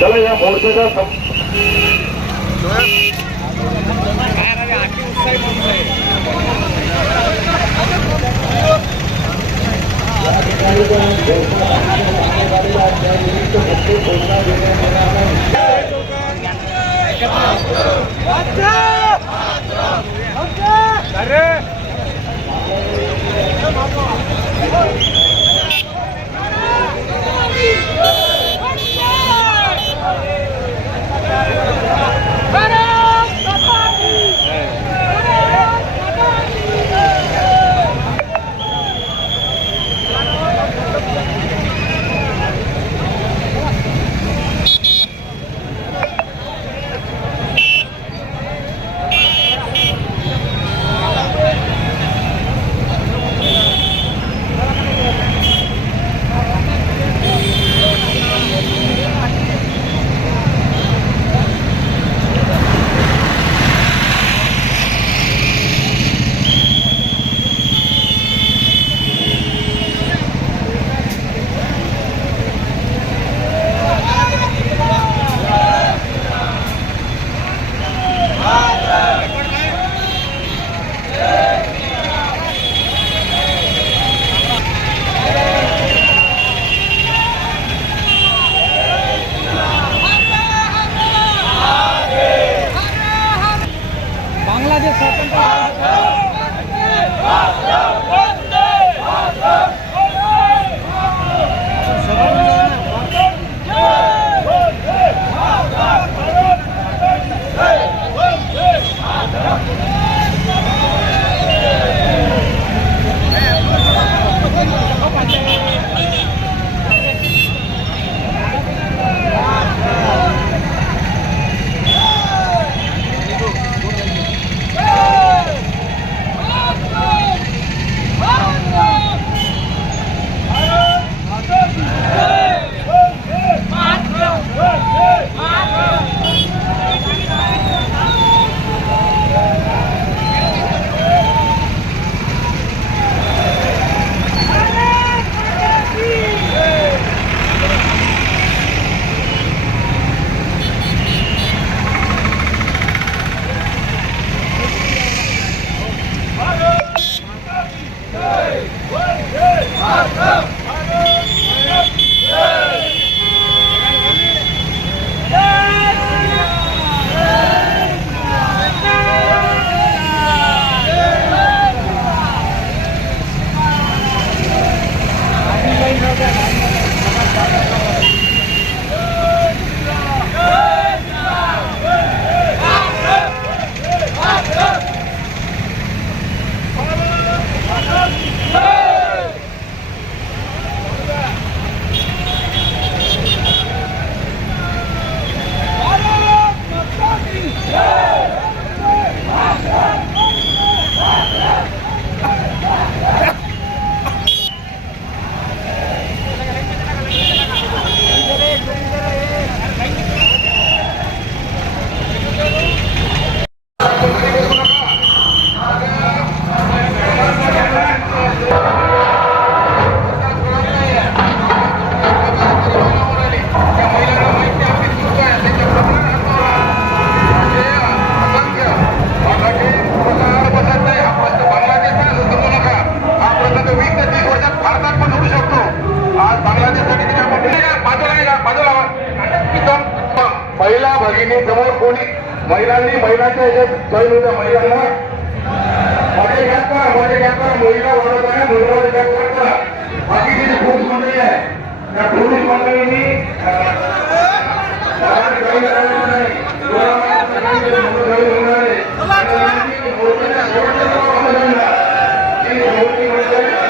चला या मोर्चाचा सं- Para! ಮಹಿಳಾ ಮೊದಲೇ ಹೇಳ್ತಾರ ಮೊದಲೇ ಹೇಳ್ತಾರ ಮಹಿಳಾ ಓಡೋದಾನೆ ಮಹಿಳಾ ಹೇಳ್ತಾರ ಬಾಕಿ ಇದು ಪುರುಷ ಮಂಡಳಿ ಪುರುಷ ಮಂಡಳಿ ಮೂರು ಮೂರು ಮೂರು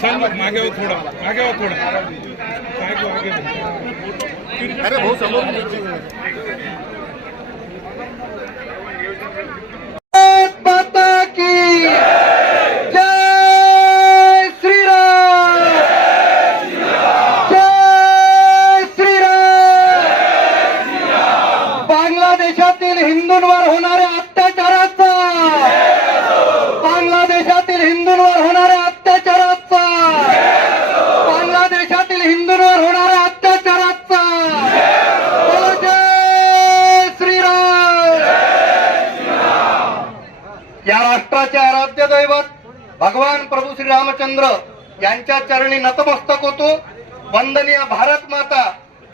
सांग मागे हो थोडं. मागे हो थोडं. हो, मागे हो. अरे भाऊ समोर माता की जय श्रीराम। जय श्रीराम। बांगलादेशातील हिंदूंवर होणाऱ्या अत्याचाराचा बांगलादेशातील हिंदूंवर होणाऱ्या अत्याचाराचा बांगलादेशातील हिंदूंवर होणाऱ्या अत्याचाराचा बोलो जय श्रीराम या आराध्य दैवत भगवान प्रभू श्री रामचंद्र यांच्या चरणी नतमस्तक होतो. वंदनीय भारत माता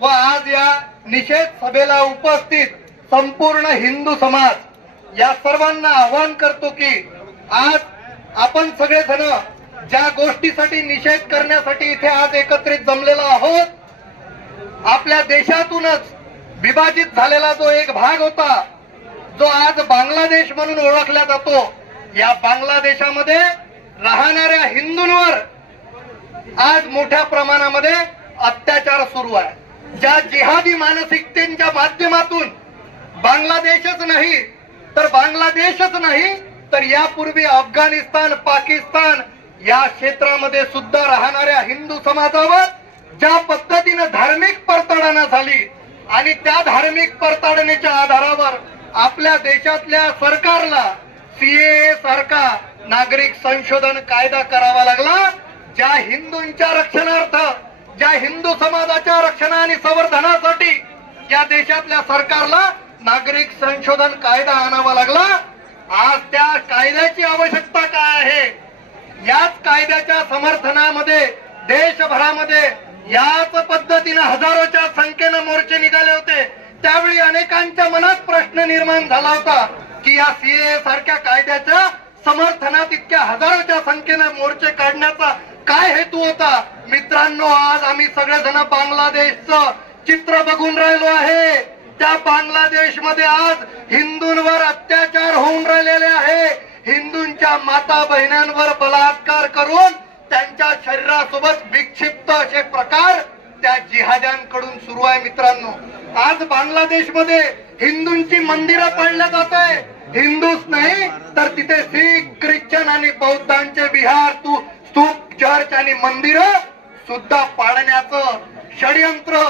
व आज या निषेध सभेला उपस्थित संपूर्ण हिंदू समाज या सर्वांना आवाहन करतो की आज आपण सगळेजण ज्या गोष्टीसाठी निषेध करण्यासाठी इथे आज एकत्रित जमलेलो आहोत आपल्या देशातूनच विभाजित झालेला जो एक भाग होता जो आज बांगलादेश म्हणून ओळखला जातो या बांगलादेशामध्ये राहणाऱ्या हिंदूंवर आज मोठ्या प्रमाणामध्ये अत्याचार सुरू आहे. ज्या जिहादी मानसिकतेच्या माध्यमातून बांगलादेशच नाही तर बांगलादेशच नाही तर यापूर्वी अफगाणिस्तान पाकिस्तान या क्षेत्रामध्ये सुद्धा राहणाऱ्या हिंदू समाजावर ज्या पद्धतीनं धार्मिक परताडणा झाली आणि त्या धार्मिक पडताळणीच्या आधारावर आपल्या देशातल्या सरकारला सीए सारखा नागरिक संशोधन कायदा करावा लागला. ज्या हिंदूंच्या रक्षणार्थ ज्या हिंदू समाजाच्या रक्षण आणि संवर्धनासाठी या देशातल्या सरकारला नागरिक संशोधन कायदा आणावा लागला. आज त्या कायद्याची आवश्यकता काय आहे? याच कायद्याच्या समर्थनामध्ये देशभरामध्ये याच पद्धतीनं हजारोच्या संख्येनं मोर्चे निघाले होते. त्यावेळी अनेकांच्या मनात प्रश्न निर्माण झाला होता. की या सीए सारख्या कायद्याच्या समर्थनात इतक्या हजारोच्या संख्येने मोर्चे काढण्याचा काय हेतू होता? मित्रांनो आज आम्ही सगळेजण बांगलादेशचं चित्र बघून राहिलो आहे. त्या बांगलादेशमध्ये आज हिंदूंवर अत्याचार होऊन राहिलेले आहे. हिंदूंच्या माता बहिणांवर बलात्कार करून त्यांच्या शरीरासोबत विक्षिप्त असे प्रकार त्या जिहाद्यांकडून सुरू आहे मित्रांनो. आज बांगलादेशमध्ये हिंदूंची मंदिरं पाडल्या जात आहे हिंदूच नाही तर तिथे शीख ख्रिश्चन आणि बौद्धांचे विहार तू स्तूप चर्च आणि मंदिर सुद्धा पाडण्याचं षडयंत्र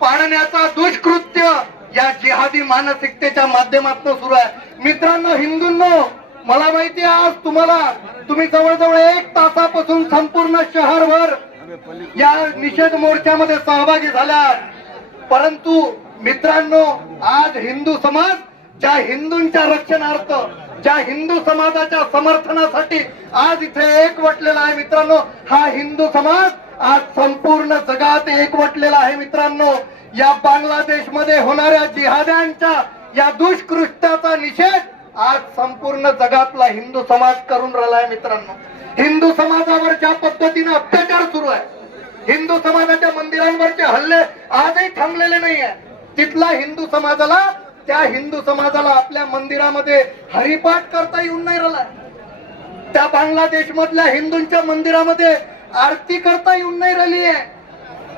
पाळण्याचा दुष्कृत्य या जिहादी मानसिकतेच्या माध्यमातून सुरू आहे. मित्रांनो हिंदूंनो मला माहिती आहे आज तुम्हाला तुम्ही जवळजवळ एक तासापासून संपूर्ण शहरभर या निषेध मोर्चामध्ये सहभागी झाल्या परंतु मित्रांनो आज हिंदू समाज ज्या हिंदूंच्या रक्षणार्थ ज्या हिंदू समाजाच्या समर्थनासाठी आज इथे एकवटलेला आहे मित्रांनो हा हिंदू समाज आज संपूर्ण जगात एकवटलेला आहे मित्रांनो. या बांगलादेशमध्ये होणाऱ्या जिहाद्यांच्या या दुष्कृत्याचा निषेध आज संपूर्ण जगातला हिंदू समाज करून राहिला आहे मित्रांनो. हिंदू समाजावर ज्या पद्धतीने अत्याचार सुरू आहे. हिंदू समाजाच्या मंदिरांवरचे हल्ले आजही थांबलेले नाही आहे तिथला हिंदू समाजाला त्या हिंदू समाजाला आपल्या मंदिरामध्ये हरिपाठ करता येऊन नाही राहिला. त्या बांगलादेश मधल्या हिंदूंच्या मंदिरामध्ये आरती करता येऊन नाही राहिली आहे.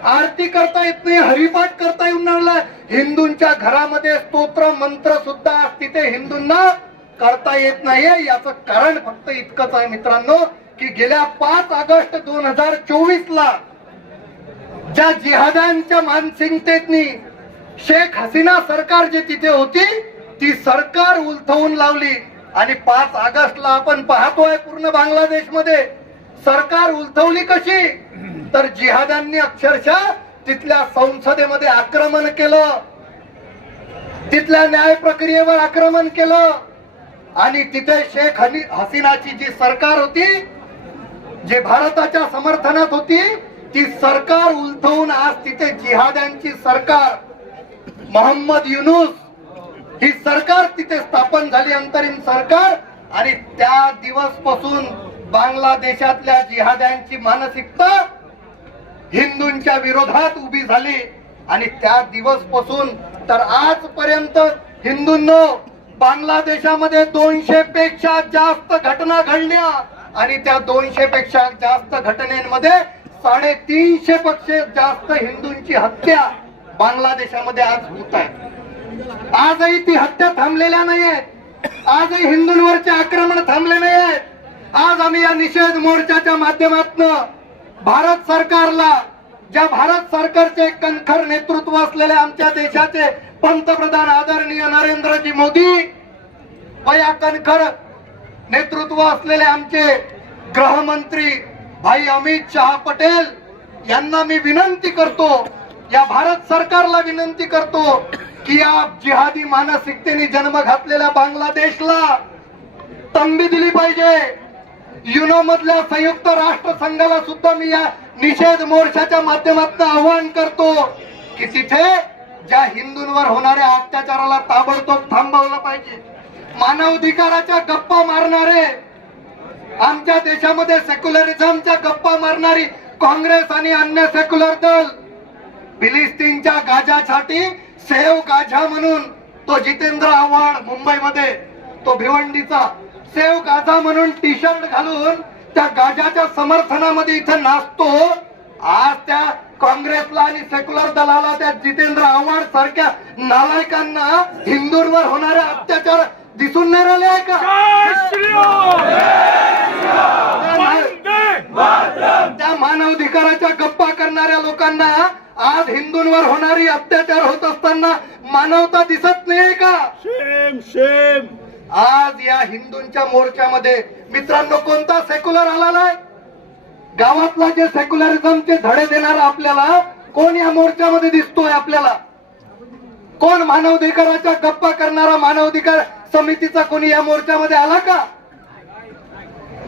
आरती करता येत नाही हरिपाठ करता येऊन राहिला. हिंदूंच्या घरामध्ये स्तोत्र मंत्र सुद्धा तिथे हिंदूंना करता येत नाहीये याचं कारण फक्त इतकंच आहे मित्रांनो की गेल्या पाच ऑगस्ट दोन हजार चोवीस ला ज्या जिहादांच्या मानसिकतेतनी शेख हसीना सरकार जे तिथे होती ती सरकार उलथवून लावली. आणि पाच ऑगस्टला आपण पाहतोय पूर्ण बांगलादेशमध्ये सरकार उलथवली कशी? तर जिहादांनी अक्षरशः तिथल्या संसदेमध्ये आक्रमण केलं. तिथल्या न्याय प्रक्रियेवर आक्रमण केलं. आणि तिथे शेख हसीनाची जी सरकार होती जे भारताच्या समर्थनात होती ती सरकार उलथवून आज तिथे जिहाद्यांची सरकार. मोहम्मद युनुस ही सरकार तिथे स्थापन झाली अंतरिम सरकार. आणि त्या दिवसपासून बांगलादेशातल्या जिहाद्यांची मानसिकता हिंदूंच्या विरोधात उभी झाली. आणि त्या दिवसपासून तर आजपर्यंत हिंदूंनो बांगलादेशामध्ये दोनशे पेक्षा जास्त घटना घडल्या. आणि त्या दोनशे पेक्षा जास्त घटनेमध्ये साडेतीनशे पेक्षा जास्त हिंदूंची हत्या. बांगलादेशामध्ये आज होत आहे. आजही ती हत्या थांबलेल्या नाहीये. आजही हिंदूंवरचे आक्रमण थांबले नाही आहेत आज आम्ही या निषेध मोर्चाच्या माध्यमातून भारत सरकारला ज्या भारत सरकारचे कणखर नेतृत्व असलेले आमच्या देशाचे पंतप्रधान आदरणीय नरेंद्रजी मोदी व या कणखर नेतृत्व असलेले आमचे गृहमंत्री भाई अमित शहा पटेल यांना मी विनंती करतो या भारत सरकारला विनंती करतो की या जिहादी मानसिकतेने जन्म घातलेल्या बांगलादेशला तंबी दिली पाहिजे. युनो मधल्या संयुक्त राष्ट्र संघाला सुद्धा मी या निषेध मोर्चाच्या माध्यमातून आवाहन करतो की तिथे ज्या हिंदूंवर होणाऱ्या अत्याचाराला ताबडतोब थांबवला पाहिजे. मानवाधिकाराच्या गप्पा मारणारे आमच्या देशामध्ये सेक्युलरिझमच्या गप्पा मारणारी काँग्रेस आणि अन्य सेक्युलर दल फिलिस्तीनच्या गाजासाठी सेव गाझा म्हणून तो जितेंद्र आव्हाड मुंबईमध्ये तो भिवंडीचा सेव गाझा म्हणून टी शर्ट घालून त्या गाजाच्या समर्थनामध्ये इथं नाचतो. आज त्या काँग्रेसला आणि सेक्युलर दलाला त्या जितेंद्र आव्हाड सारख्या नालायकांना हिंदूंवर होणारे अत्याचार दिसून नाही राहिले आहे का? त्या मानवाधिकाराच्या गप्पा करणाऱ्या लोकांना आज हिंदूंवर होणारी अत्याचार होत असताना मानवता दिसत नाही का? शेम शेम आज या हिंदूंच्या मोर्चामध्ये मित्रांनो कोणता सेक्युलर आला नाही गावातला जे सेक्युलरिझमचे धडे देणारा आपल्याला कोण या मोर्चामध्ये दिसतोय आपल्याला? कोण मानवाधिकाराच्या गप्पा करणारा मानवाधिकार समितीचा कोणी या मोर्चामध्ये आला का?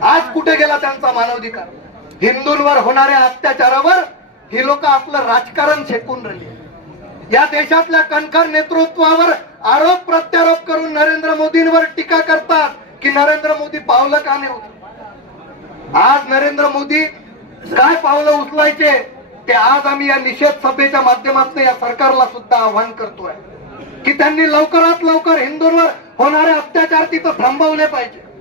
आज कुठे गेला त्यांचा मानवाधिकार? हिंदूंवर होणाऱ्या अत्याचारावर ही लोक आपलं राजकारण शेकून राहिली. या देशातल्या कणखर नेतृत्वावर आरोप प्रत्यारोप करून नरेंद्र मोदींवर टीका करतात की नरेंद्र मोदी पावलं का नाही आज नरेंद्र मोदी काय पावलं उचलायचे ते आज आम्ही या निषेध सभेच्या माध्यमातून या सरकारला सुद्धा आव्हान करतोय. की त्यांनी लवकरात लवकर हिंदूंवर होणारे अत्याचार तिथं थांबवले पाहिजे.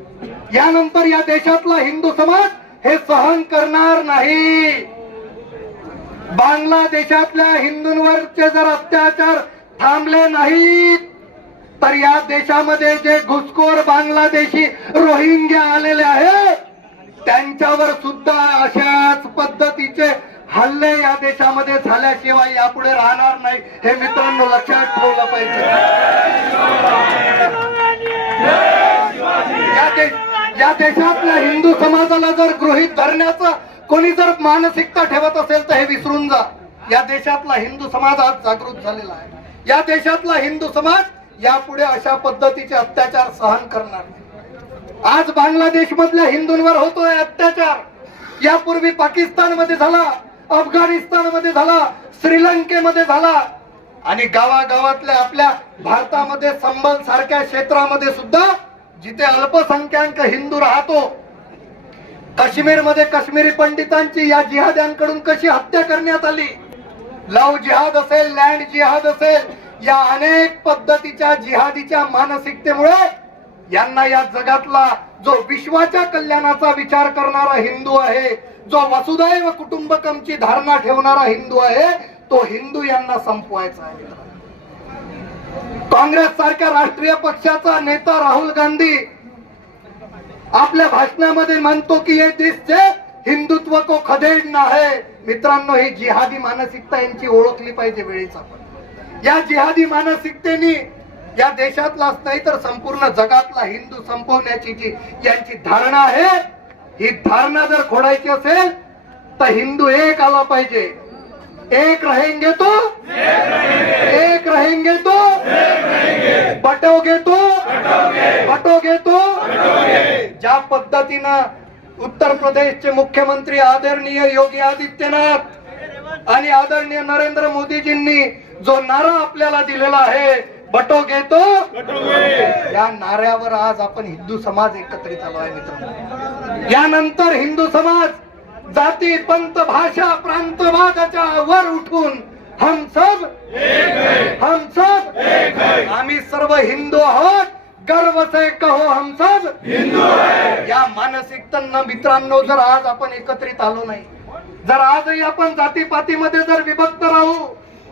यानंतर या देशातला हिंदू समाज हे सहन करणार नाही. बांगलादेशातल्या हिंदूंवरचे जर अत्याचार थांबले नाहीत तर या देशामध्ये जे घुसखोर बांगलादेशी रोहिंग्या आलेले आहेत त्यांच्यावर सुद्धा अशाच पद्धतीचे हल्ले या देशामध्ये झाल्याशिवाय यापुढे राहणार नाही हे मित्रांनो लक्षात ठेवलं पाहिजे. या देश या देशातल्या हिंदू समाजाला जर गृहित धरण्याचं कोणी जर मानसिकता ठेवत असेल तर हे विसरून जा. या देशातला हिंदू समाज आज जागृत झालेला आहे. या देशातला हिंदू समाज यापुढे अशा पद्धतीचे अत्याचार सहन करणार नाही. आज बांगलादेश मधल्या हिंदूंवर होतोय अत्याचार. यापूर्वी पाकिस्तानमध्ये झाला अफगाणिस्तानमध्ये झाला श्रीलंकेमध्ये झाला. आणि गावागावातल्या आपल्या भारतामध्ये संबल सारख्या क्षेत्रामध्ये सुद्धा जिथे अल्पसंख्याक हिंदू राहतो काश्मीरमध्ये काश्मीरी पंडितांची या जिहाद्यांकडून कशी हत्या करण्यात आली? लव जिहाद असेल लँड जिहाद असेल या अनेक पद्धतीच्या जिहादीच्या मानसिकतेमुळे यांना या जगातला जो विश्वाच्या कल्याणाचा विचार करणारा हिंदू आहे जो वसुदैव कुटुंबकमची धारणा ठेवणारा हिंदू आहे तो हिंदू यांना संपवायचा आहे. काँग्रेस सारख्या राष्ट्रीय पक्षाचा नेता राहुल गांधी आपल्या भाषणामध्ये म्हणतो की हे देश जे हिंदुत्व को खदेडणं आहे मित्रांनो ही जिहादी मानसिकता यांची ओळखली पाहिजे वेळीच आपण. या जिहादी मानसिकतेने या देशातलाच नाही तर संपूर्ण जगातला हिंदू संपवण्याची जी यांची धारणा आहे ही धारणा जर खोडायची असेल तर हिंदू एक आला पाहिजे. एक रहेंगे तो? एक रहेंगे तो? बटोगे तो? बटोगे तो? ज्या पद्धतीनं उत्तर प्रदेशचे मुख्यमंत्री आदरणीय योगी आदित्यनाथ आणि आदरणीय नरेंद्र मोदीजींनी जो नारा आपल्याला दिलेला आहे बटोगे तो? या नाऱ्यावर आज आपण हिंदू समाज एकत्रित आलो आहे मित्रांनो. यानंतर हिंदू समाज जाती पंत भाषा प्रांतवादाच्या वर उठून हम सब हम सब आम्ही सर्व हिंदू आहोत. गर्व से कहो हम सब हिंदू या मानसिकतांना मित्रांनो जर आज आपण एकत्रित आलो नाही जर आजही आपण जातीपातीमध्ये जर विभक्त राहू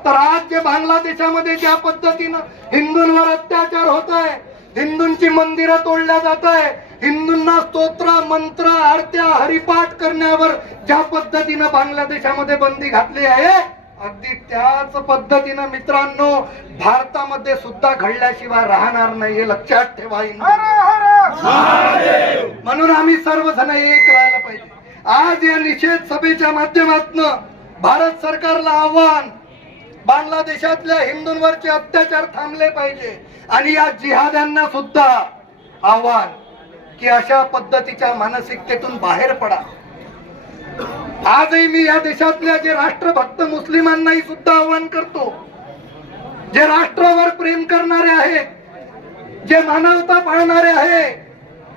तर आज जे बांगलादेशामध्ये ज्या पद्धतीनं हिंदूंवर अत्याचार होत आहे हिंदूंची मंदिरं तोडल्या जात आहे हिंदूंना स्तोत्र मंत्र आरत्या हरिपाठ करण्यावर ज्या पद्धतीनं बांगलादेशामध्ये बंदी घातली आहे अगदी त्याच पद्धतीनं मित्रांनो भारतामध्ये सुद्धा घडल्याशिवाय राहणार नाही हे लक्षात ठेवा म्हणून आम्ही सर्वजण एक राहायला पाहिजे. आज या निषेध सभेच्या माध्यमातून भारत सरकारला आव्हान बांगलादेशातल्या हिंदूंवरचे अत्याचार थांबले पाहिजे. आणि या जिहाद्यांना सुद्धा आव्हान की अशा पद्धतीच्या मानसिकतेतून बाहेर पडा. आजही मी या देशातल्या जे राष्ट्रभक्त मुस्लिमांनाही सुद्धा आव्हान करतो जे राष्ट्रावर प्रेम करणारे आहेत जे मानवता पाळणारे आहे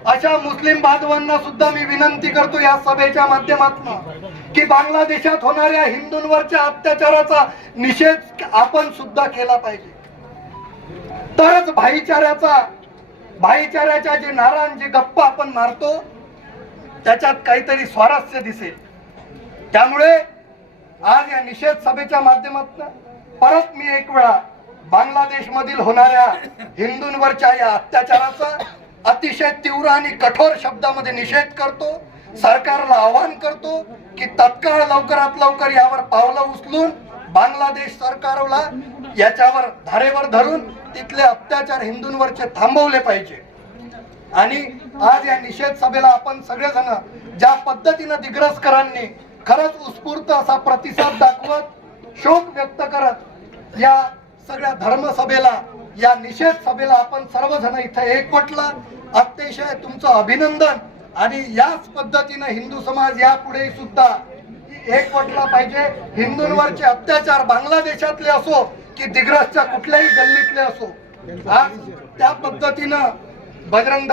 अशा मुस्लिम बांधवांना सुद्धा मी विनंती करतो या सभेच्या माध्यमातून की बांगलादेशात होणाऱ्या हिंदूंवरच्या अत्याचाराचा निषेध आपण सुद्धा केला पाहिजे. तरच भाईचाऱ्याचा भाईचाऱ्याच्या जे नारायण जे गप्पा आपण मारतो त्याच्यात काहीतरी स्वारस्य दिसेल. त्यामुळे आज या निषेध सभेच्या माध्यमातून परत मी एक वेळा बांगलादेश मधील होणाऱ्या हिंदूंवरच्या या अत्याचाराचा अतिशय तीव्र आणि कठोर शब्दामध्ये निषेध करतो सरकारला आवाहन करतो की तत्काळ लवकरात लवकर यावर पावलं उचलून बांगलादेश सरकारला याच्यावर धारेवर धरून तिथले अत्याचार हिंदूंवरचे थांबवले पाहिजे. आणि आज या निषेध सभेला आपण सगळेजण ज्या पद्धतीनं दिग्रसकरांनी खरंच उत्स्फूर्त असा प्रतिसाद दाखवत शोक व्यक्त करत या सगळ्या धर्मसभेला या निषेध सभेला आपण सर्वजण इथं एकवटला. अतिशय तुमचं अभिनंदन. आणि याच पद्धतीनं हिंदू समाज यापुढे सुद्धा एकवटला पाहिजे. हिंदूंवरचे अत्याचार बांगलादेशातले असो की दिग्रसच्या कुठल्याही गल्लीतले असो. आज त्या पद्धतीनं बजरंग